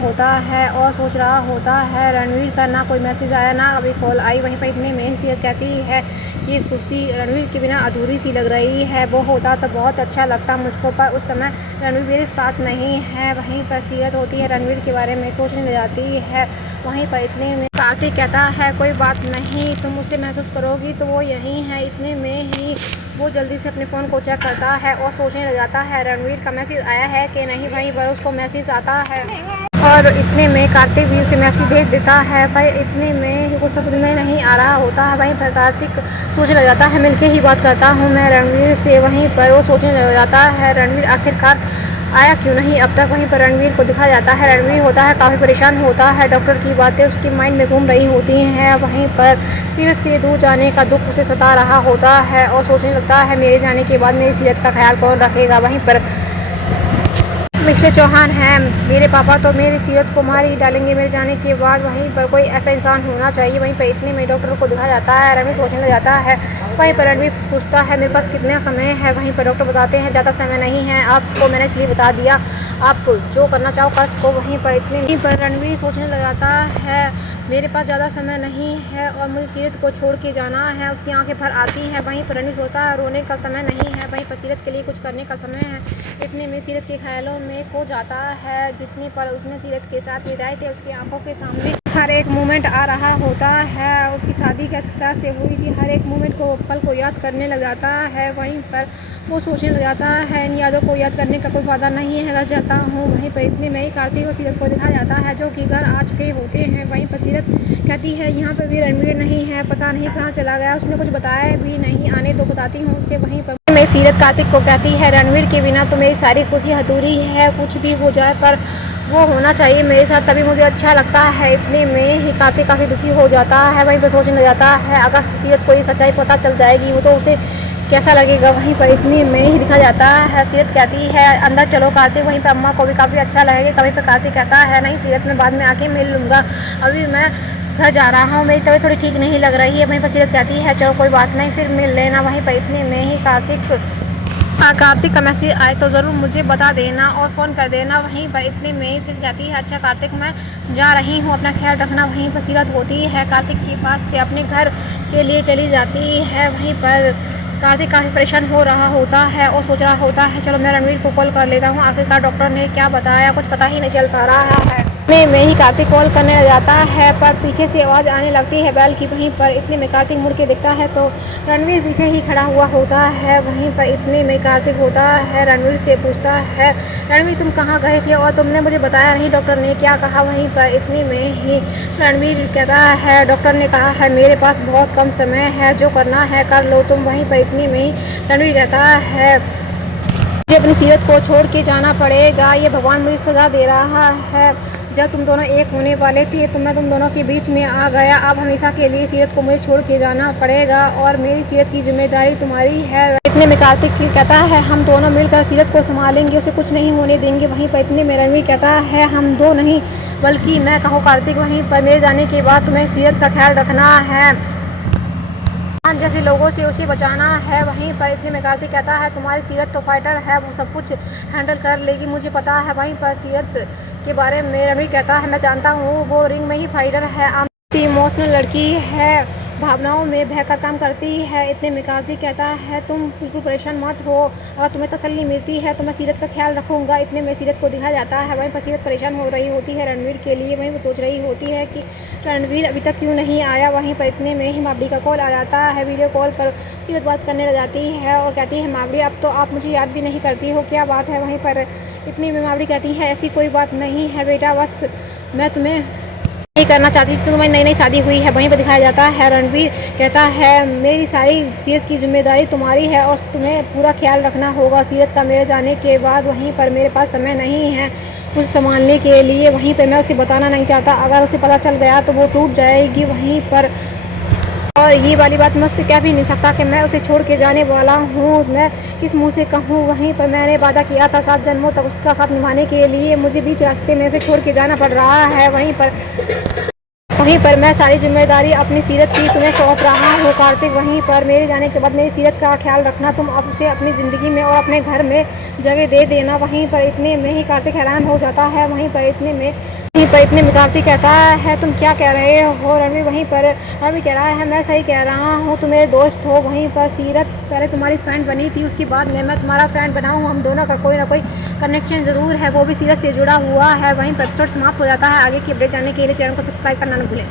होता है और सोच रहा होता है रणवीर का ना कोई मैसेज आया ना अभी कॉल आई। वहीं पर इतने में सीरत कहती है कि खुशी रणवीर के बिना अधूरी सी लग रही है, वो होता तो बहुत अच्छा लगता मुझको, पर उस समय रणवीर मेरे साथ नहीं है। वहीं पर सीरत होती है रणवीर के बारे में सोचने लग जाती है। वहीं पर इतने में कार्तिक कहता है कोई बात नहीं, तुम उसे महसूस करोगी तो वो यहीं है। इतने में ही वो जल्दी से अपने फ़ोन को चेक करता है और सोचने लग जाता है रणवीर का मैसेज आया है कि नहीं। वहीं पर उसको मैसेज आता है और इतने में कार्तिक भी उसे मैसेज भेज देता है। भाई इतने में वो समझ में नहीं आ रहा होता है। वहीं पर कार्तिक सोचने लग जाता है मिलके ही बात करता हूँ मैं रणवीर से। वहीं पर वो सोचने लग जाता है रणवीर आखिरकार आया क्यों नहीं अब तक। वहीं पर रणवीर को दिखाया जाता है रणवीर होता है काफ़ी परेशान होता है। डॉक्टर की बातें उसकी माइंड में घूम रही होती हैं। वहीं पर सीरत से दूर जाने का दुख उसे सता रहा होता है और सोचने लगता है मेरे जाने के बाद मेरी सीरत का ख्याल कौन रखेगा। वहीं पर मिस्टर चौहान हैं मेरे पापा तो मेरी सीरत को मार ही डालेंगे मेरे जाने के बाद। वहीं पर कोई ऐसा इंसान होना चाहिए। वहीं पर इतने में डॉक्टर को दिखाया जाता है रणवीर सोचने लग जाता है। वहीं पर रणवीर पूछता है मेरे पास कितना समय है। वहीं पर डॉक्टर बताते हैं ज़्यादा समय नहीं है आपको, मैंने इसलिए बता दिया, आप जो करना चाहो कर सको। वहीं पर रणवीर सोचने लग जाता है मेरे पास ज़्यादा समय नहीं है और मुझे सीरत को छोड़ के जाना है। उसकी आंखें भर आती हैं। वहीं पर रणवीर सोचता है रोने का समय नहीं है, वहीं पर सीरत के लिए कुछ करने का समय है। इतने में सीरत के ख्यालों में खो जाता है। जितनी पर उसने सीरत के साथ बिताए थे उसकी आंखों के सामने हर एक मोमेंट आ रहा होता है। उसकी शादी किस तरह से हुई थी, हर एक मोमेंट को पल को याद करने लग जाता है। वहीं पर वो सोचने लग जाता है इन यादों को याद करने का कोई फ़ायदा नहीं है, घर जाता हूँ। वहीं पर इतने में ही कार्तिक और सीरत को दिखाया जाता है जो कि घर आ चुके होते हैं। वहीं पर सीरत कहती है यहाँ पर भी रणवीर नहीं है, पता नहीं कहाँ चला गया, उसने कुछ बताया भी नहीं, आने तो बताती हूँ उससे। वहीं पर मैं सीरत कार्तिक को कहती है रणवीर के बिना तो मेरी सारी खुशी अधूरी है, कुछ भी हो जाए पर वो होना चाहिए मेरे साथ तभी मुझे अच्छा लगता है। इतने में ही कार्तिक काफ़ी दुखी हो जाता है। वहीं पर सोचने लग जाता है अगर सीरत को ये सच्चाई पता चल जाएगी वो तो उसे कैसा लगेगा। वहीं पर इतने में ही दिखा जाता है सीरत कहती है अंदर चलो कार्तिक। वहीं पर अम्मा को भी काफ़ी अच्छा लगेगा। वहीं पर कार्तिक कहता है नहीं सीरत मैं बाद में आके मिल लूँगा, अभी मैं घर जा रहा हूँ, मेरी तबीयत थोड़ी ठीक नहीं लग रही है। वहीं पर सीरत कहती है चलो कोई बात नहीं फिर मिल लेना। वहीं पर इतने में ही कार्तिक का मैसेज आए तो ज़रूर मुझे बता देना और फ़ोन कर देना। वहीं पर इतने में ही सीरत कहती है अच्छा कार्तिक मैं जा रही हूँ, अपना ख्याल रखना। वहीं पर सीरत होती है कार्तिक के पास से अपने घर के लिए चली जाती है। वहीं पर कार्तिक काफ़ी परेशान हो रहा होता है और सोच रहा होता है चलो मैं रणवीर को कॉल कर लेता हूँ, आखिरकार डॉक्टर ने क्या बताया कुछ पता ही नहीं चल पा रहा है। इतने में ही कार्तिक कॉल करने लग जाता है पर पीछे से आवाज़ आने लगती है बैल की। वहीं पर इतने में कार्तिक मुड़ के देखता है तो रणवीर पीछे ही खड़ा हुआ होता है। वहीं पर इतने में कार्तिक होता है रणवीर से पूछता है रणवीर तुम कहाँ गए थे और तुमने मुझे बताया नहीं, डॉक्टर ने क्या कहा। वहीं पर इतने में ही रणवीर कहता है डॉक्टर ने कहा है मेरे पास बहुत कम समय है, जो करना है कर लो तुम। वहीं पर इतने में ही रणवीर कहता है मुझे अपनी सीरत को छोड़ के जाना पड़ेगा, ये भगवान मुझे सजा दे रहा है। जब तुम दोनों एक होने वाले थे तो मैं तुम दोनों के बीच में आ गया, अब हमेशा के लिए सीरत को मुझे छोड़ के जाना पड़ेगा और मेरी सीरत की जिम्मेदारी तुम्हारी है। इतने में कार्तिक कहता है हम दोनों मिलकर सीरत को संभालेंगे, उसे कुछ नहीं होने देंगे। वहीं पर इतने में रणवीर कहता है हम दो नहीं बल्कि मैं कहो कार्तिक, वहीं पर मेरे जाने के बाद तुम्हें सीरत का ख्याल रखना है, जैसे लोगों से उसे बचाना है। वहीं पर इतने में कार्तिक कहता है तुम्हारी सीरत तो फाइटर है, वो सब कुछ हैंडल कर लेगी मुझे पता है। वहीं पर सीरत के बारे में रणवीर कहता है मैं जानता हूँ वो रिंग में ही फाइटर है, इमोशनल लड़की है, भावनाओं में बहकर काम करती है। इतने में कार्तिक कहता है तुम बिल्कुल परेशान मत हो, अगर तुम्हें तसल्ली मिलती है तो मैं सीरत का ख्याल रखूँगा। इतने में सीरत को दिखाया जाता है वहीं पर सीरत परेशान हो रही होती है रणवीर के लिए। वहीं पर सोच रही होती है कि रणवीर अभी तक क्यों नहीं आया। वहीं पर इतने में ही मावड़ी का कॉल आ जाता है। वीडियो कॉल पर सीरत बात करने लग जाती है और कहती है मावड़ी अब तो आप मुझे याद भी नहीं करती हो, क्या बात है। वहीं पर इतने में मावड़ी कहती है ऐसी कोई बात नहीं है बेटा, बस मैं तुम्हें नहीं करना चाहती थी, तुम्हारी नई नई शादी हुई है। वहीं पर दिखाया जाता है रणवीर कहता है मेरी सारी सीरत की जिम्मेदारी तुम्हारी है और तुम्हें पूरा ख्याल रखना होगा सीरत का मेरे जाने के बाद। वहीं पर मेरे पास समय नहीं है उसे संभालने के लिए। वहीं पर मैं उसे बताना नहीं चाहता, अगर उसे पता चल गया तो वो टूट जाएगी। वहीं पर और ये वाली बात मैं उससे कह भी नहीं सकता कि मैं उसे छोड़ के जाने वाला हूँ, मैं किस मुंह से कहूँ। वहीं पर मैंने वादा किया था 7 जन्मों तक उसका साथ निभाने के लिए, मुझे बीच रास्ते में उसे छोड़ के जाना पड़ रहा है। वहीं पर वहीं पर मैं सारी जिम्मेदारी अपनी सीरत की तुम्हें सौंप रहा हूँ कार्तिक। वहीं पर मेरे जाने के बाद मेरी सीरत का ख्याल रखना, तुम अब उसे अपनी ज़िंदगी में और अपने घर में जगह दे देना। वहीं पर इतने में ही कार्तिक हैरान हो जाता है। वहीं पर इतने में कार्तिक कहता है, तुम क्या कह रहे हो रणवीर? वहीं पर रणवीर कह रहा है, मैं सही कह रहा हूँ, तुम मेरे दोस्त हो। वहीं पर सीरत पहले तुम्हारी फ्रेंड बनी थी, उसके बाद में मैं तुम्हारा फ्रेंड बना हूँ। हम दोनों का कोई ना कोई कनेक्शन ज़रूर है, वो भी सीरत से जुड़ा हुआ है। वहीं पर एपिसोड समाप्त हो जाता है। आगे की अपडेट जानने के लिए चैनल को सब्सक्राइब करना न भूलें।